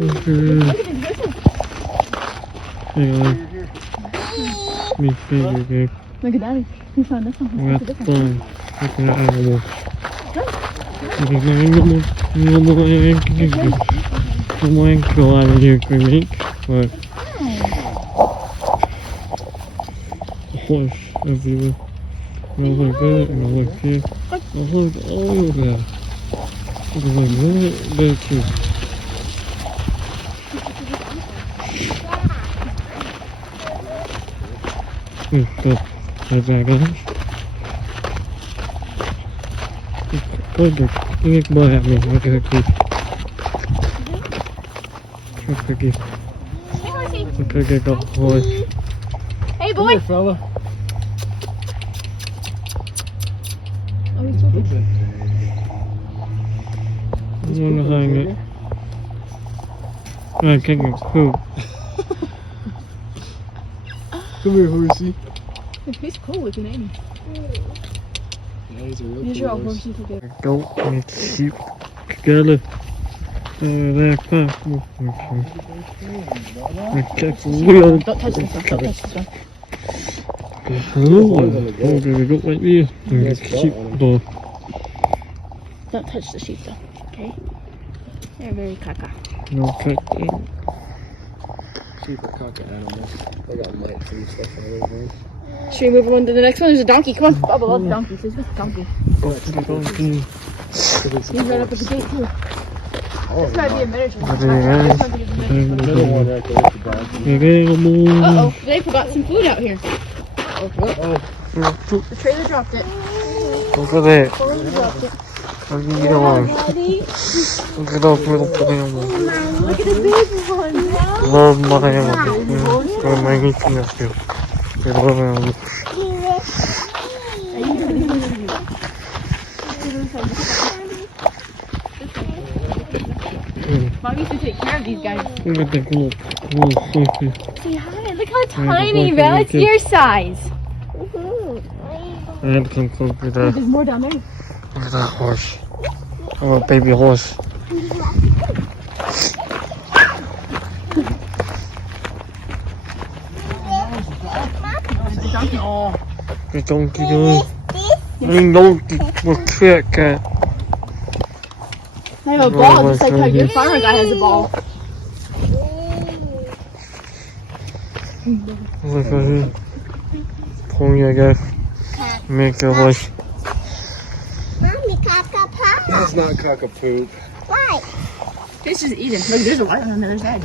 Look at Daddy. He found this one. That's fun. Look at animals. Look at animals. I might go out of here for me, but a horse everywhere. And I like that, and I like here. I like all of that. I like that too. Right back on. Look at boy at me. Look at the cookie. Look at cookie. Look at the boy. Hey, boy. Come here, fella. Oh, he's so good. I want to hang it. I can't get poop. Come here, horsey. He's cool with your name. Yeah, he's a real These are all cool horse. horses together. Goat and sheep together. They're fun. Wheel. Don't touch this one. Don't touch this one. Hello. Oh, there's a goat right there. There's a sheep though. Don't touch the sheep though. Okay? They're very caca. No cut. Sheep are caca animals. They got mites and stuff all over them. Should we move on to the next one? There's a donkey. Come on. Bubba loves donkeys. He's with the donkey. He's right up at the gate too. Oh, This might be a miniature. What This are they one's at? gonna be the the miniature. middle one right there with the donkey. Uh-oh. They forgot some food out here. Uh-oh. The trailer dropped it. Look at that. Someone dropped it. Look at that one. Look at those little animals. Look at the big one. Love my animals. Love my weakness too. I love animals. Mom used to take care of these guys. Look at the cool horses. Say hi. Look how tiny, Val. It's your size. I had to come close to that. There's more down there. Look at that horse. I'm a baby horse. The donkey guy. I know the trick cat. I have a ball just like how your farmer guy has a ball. Look at him. Pony, I guess. Make a horse. Mommy, caca pop. That's not caca poop. Why? This is eating. Look, there's a lion on the other side.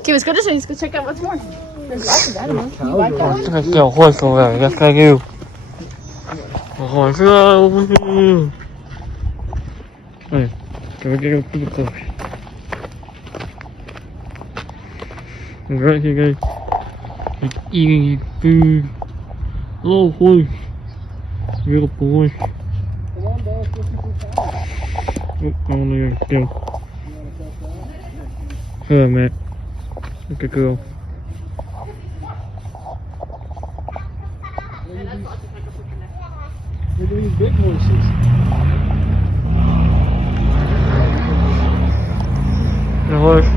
Okay, let's go this way. Let's go check out what's more. There's lots of animals. You like that one? Let's get a horse over there. That's like you. A horse over here. Hey, can we get a little close? Right here, guys. It's eating its food. Hello, horse. Beautiful horse. Come on, boss. Looking for cows. Oh, I want to go. Hello, Matt. Look at girl. Look at these big horses. The horse.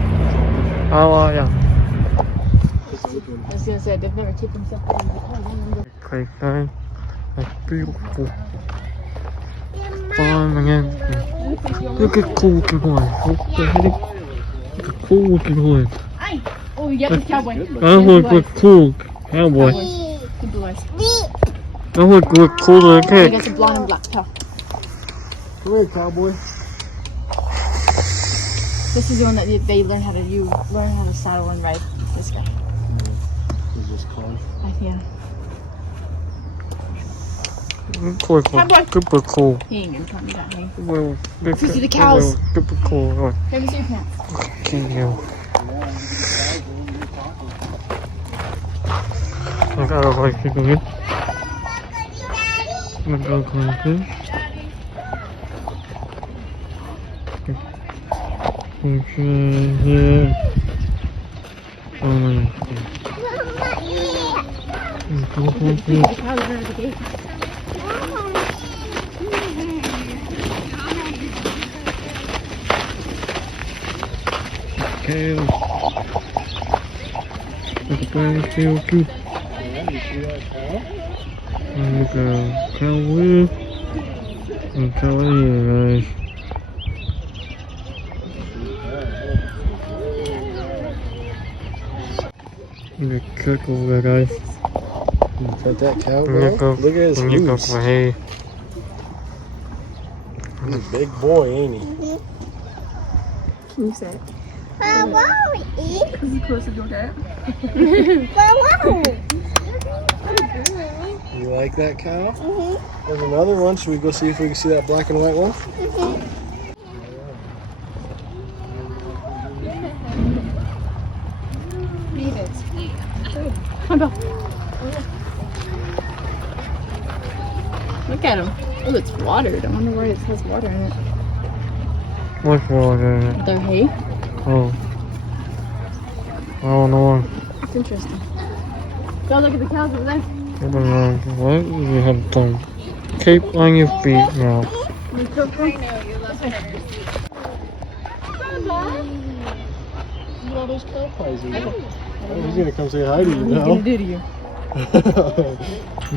How are ya? It's open. I was gonna say, they've never taken something. Great guy. That's beautiful. Fun again. Look at cool looking horse. Look at cool looking horse. Aye. Oh, yeah, the cowboy. That horse looks cool. Cowboy. The blue eyes. That horse looks cooler than He cake. got the blonde and black tail. Come here, cowboy. This is the one that they learn how to saddle and ride. This guy. He's just calm. Yeah. Cool. Cowboy. Super cool. He ain't gonna come down here. Well, Let's see the cows. Super cool. Let me see your pants. Can you? Look at our like people here. Look at our like this. Okay, here. Oh my God. The cows are at the gate. cow. Look at that tail too. Yeah, you see that cow? And look at cow with. And cow here, guys. Look at cook over there, guys. You pet that cow, Look bro? up, Look at his look up hooves. my hay. He's a big boy, ain't he? Can you say it? Wow. Is he close to your dad? Wow. You like that cow? There's another one. Should we go see if we can see that black and white one? Come on. Look at him. Oh, it's watered. I wonder why it has water in it. What's water in it? Their hay? Oh. I don't know. It's interesting. Go look at the cows over there. I don't know. What? You have some tape on your feet now. Look at all those cow pies in there. Oh, he's gonna come say hi to you What are you now. gonna do to you?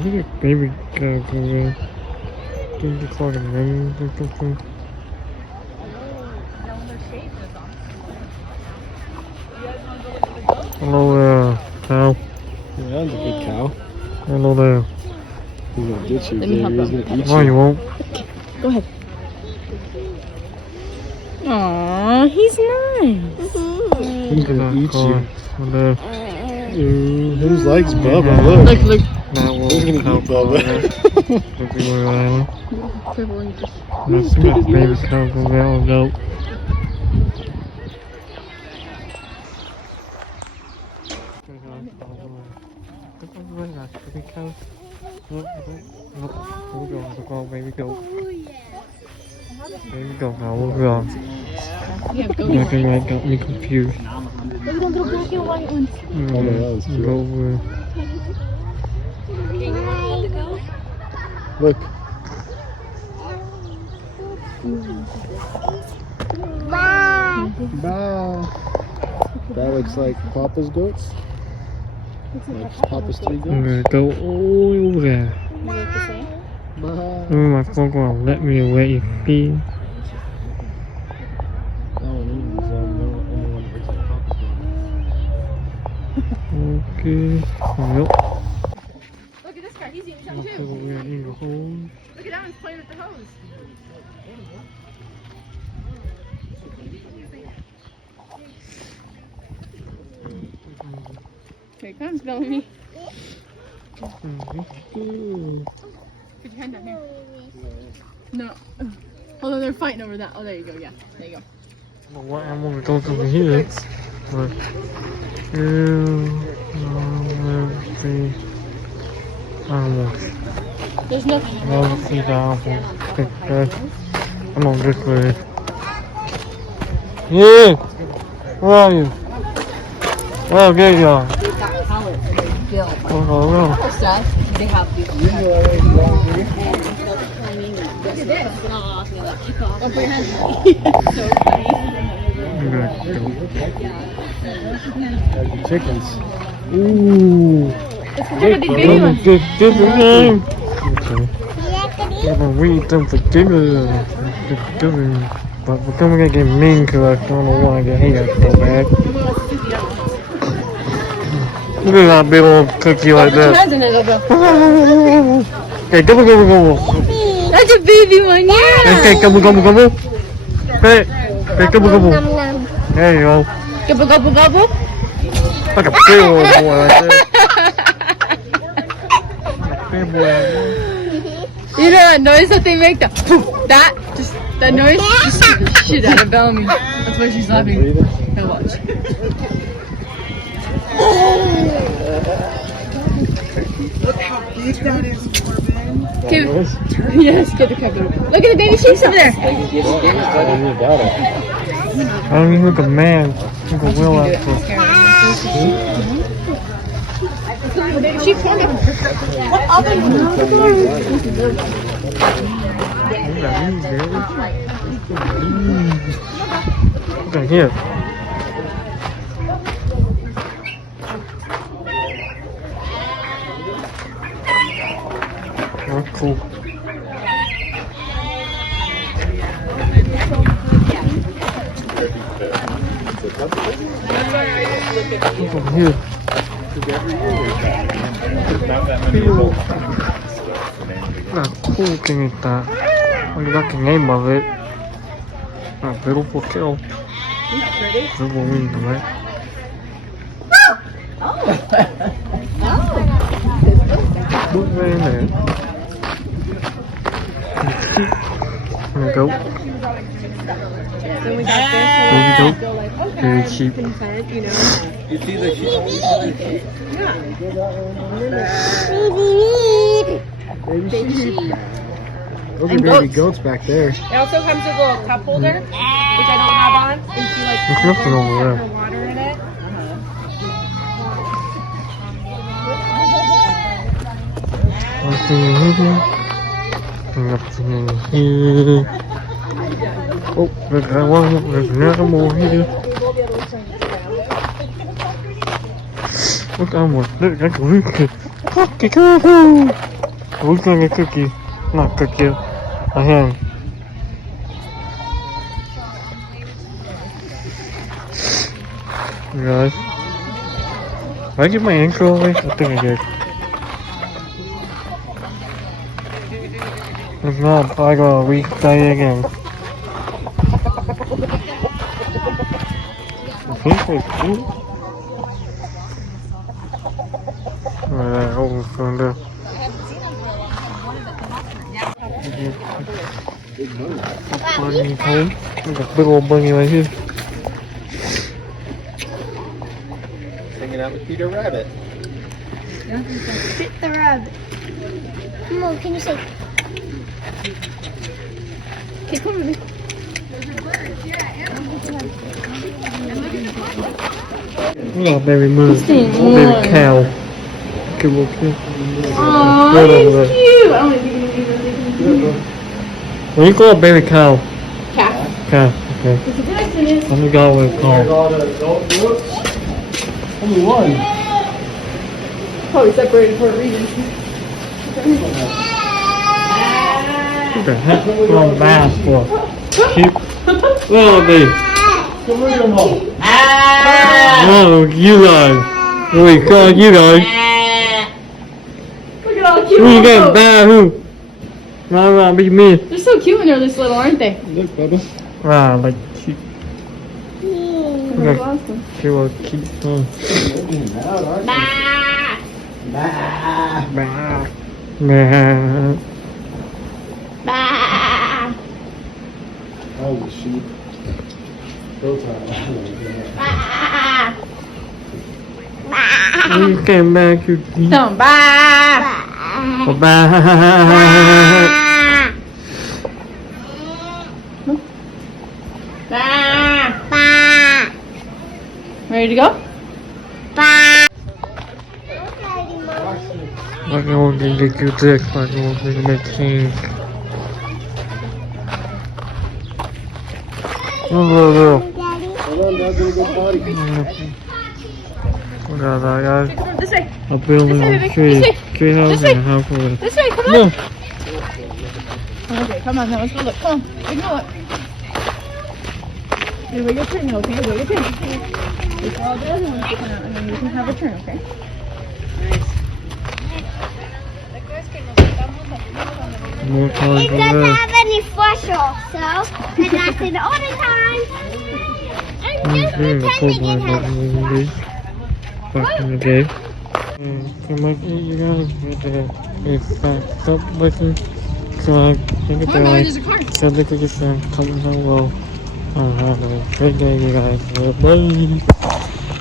Look at baby cow over. Think it's like a name or something. Hello there, cow. Yeah, that's a good cow. Hello there. He's gonna get you, Let me baby. help He's him. gonna eat No, you. you won't. Go ahead. Aww, he's nice. He's gonna eat you. Hello there. Whose legs, Bubba? Yeah. Look. Look, look. That will Who's gonna help eat Bubba? Look at where I am. Careful when you just... Let's see that baby cow go down. No. Baby cow. Look, baby go. Baby go now, look around. Yeah, go. Black and white got me confused. Look at the little black and white ones. Oh, that was cute. Go over. Look. Wow. Bow. That looks like Papa's goats. Like Papa's three I'm goats. gonna go all over there. Bow. Oh, my phone won't let me let you be. That one is only one that looks like Papa's goats. Okay. Yep. Look at this guy. He's eating some I'll too. go over in the hole. Look at that one's playing with the hose. Here he comes, Bellamy. Mhm. Put your hand down here. No. Hold on, they're fighting over that. Oh, there you go. Yeah, there you go. I don't know what animal we go over here. But 2, 3 animals. There's nothing. I don't see the animals. Okay. Come on, this way. Yeah! Where are you? Oh, there you are. They've got pallets built. Oh, no. Stuff. They have these. You know that ain't wrong here. Look at this. Oh, put your hands up. So funny. Like the chickens. Ooh. Let's go check out these baby ones. Different name. Okay. Yeah, but we eat them for dinner. But we're coming to get mean because I don't know why I get hate so bad. Look at that big old cookie like Put your that. hands in it, though, bro. Okay, go. That's a baby one, yeah. Okay, go. Okay, go. Nom nom. There you go. Gobble, gobble, gobble. Like a big old boy like that. Big boy like that. You know that noise that they make? That noise just scared the shit out of Bellamy. That's why she's laughing. Now watch. Yes, get the cover. Look at the baby sheeps over there. I don't even look a man. Look a wheel out for. The baby sheep's coming. Look at here. Look over here. 코우킹 우리가 굉장히 먹을 배고프게요. 왜 몸이 있는 뭐왜네? And a goat. Then we got Baby this. goat. Very cheap. Content, you know. You see the sheep? Baby sheep. Those are And baby goats. goats back there. It also comes with a little cup holder, which I don't have on. And she like There's nothing over her there. water in it. Nothing here. Nothing here. Oh, there's that one. There's another more here. Look, almost. Look, that's a cookie. Cookie, cookie. Who's gonna get cookie? Not cookie. A hen. Guys. Did I get my intro away? I think I did. If not, I got a week day again. I think it's cool. Over from there. Bunny home. There's a big old bunny right here. Hanging out with Peter Rabbit. Sit the rabbit. Mom, can you say? Okay, come with me. Look at baby moon. Baby cow. Good look here. Aww, Right over he's there. cute. I don't think you can leave What do you call a baby cow? Calf. Cow. Okay. It's a good accident. I forgot what it's called. Only one. Probably separated for a reason. What the heck? What a bass for? Sheep? Oh, baby. Come here, your mom. Oh, you guys. Wait, God, you guys. Look at all the cute Who you little got? goats. Bad who? Nah, be me. They're so cute when they're this little, aren't they? Look, Bubba. Wow, like cute. They're Okay. awesome. She was cute. Oh. Bah. Nah. Oh, the sheep. Goats When you came back, you Come back. Bye. Ready to go? I'm going to get you dick. I'm going to make king. Oh, Hold on, Dad's gonna go potty. Look at that, guys. This way. A building This way, with baby. tree. This way. Tree house This way. and a house over there. This way, come on. No. Okay, come on, now let's go look. Come on, we can look. Here, wait your turn, okay? Wait your turn. It's all the other ones to come out, and then you can have a turn, okay? More cars It over doesn't there. have any fossils, so I laugh it all the time. I'm just Here's a pretending football it has movie back in the day. Come back here, you guys. With the stop button. So I think it's a car. so look at this comment down below. Have a great day, you guys. Bye.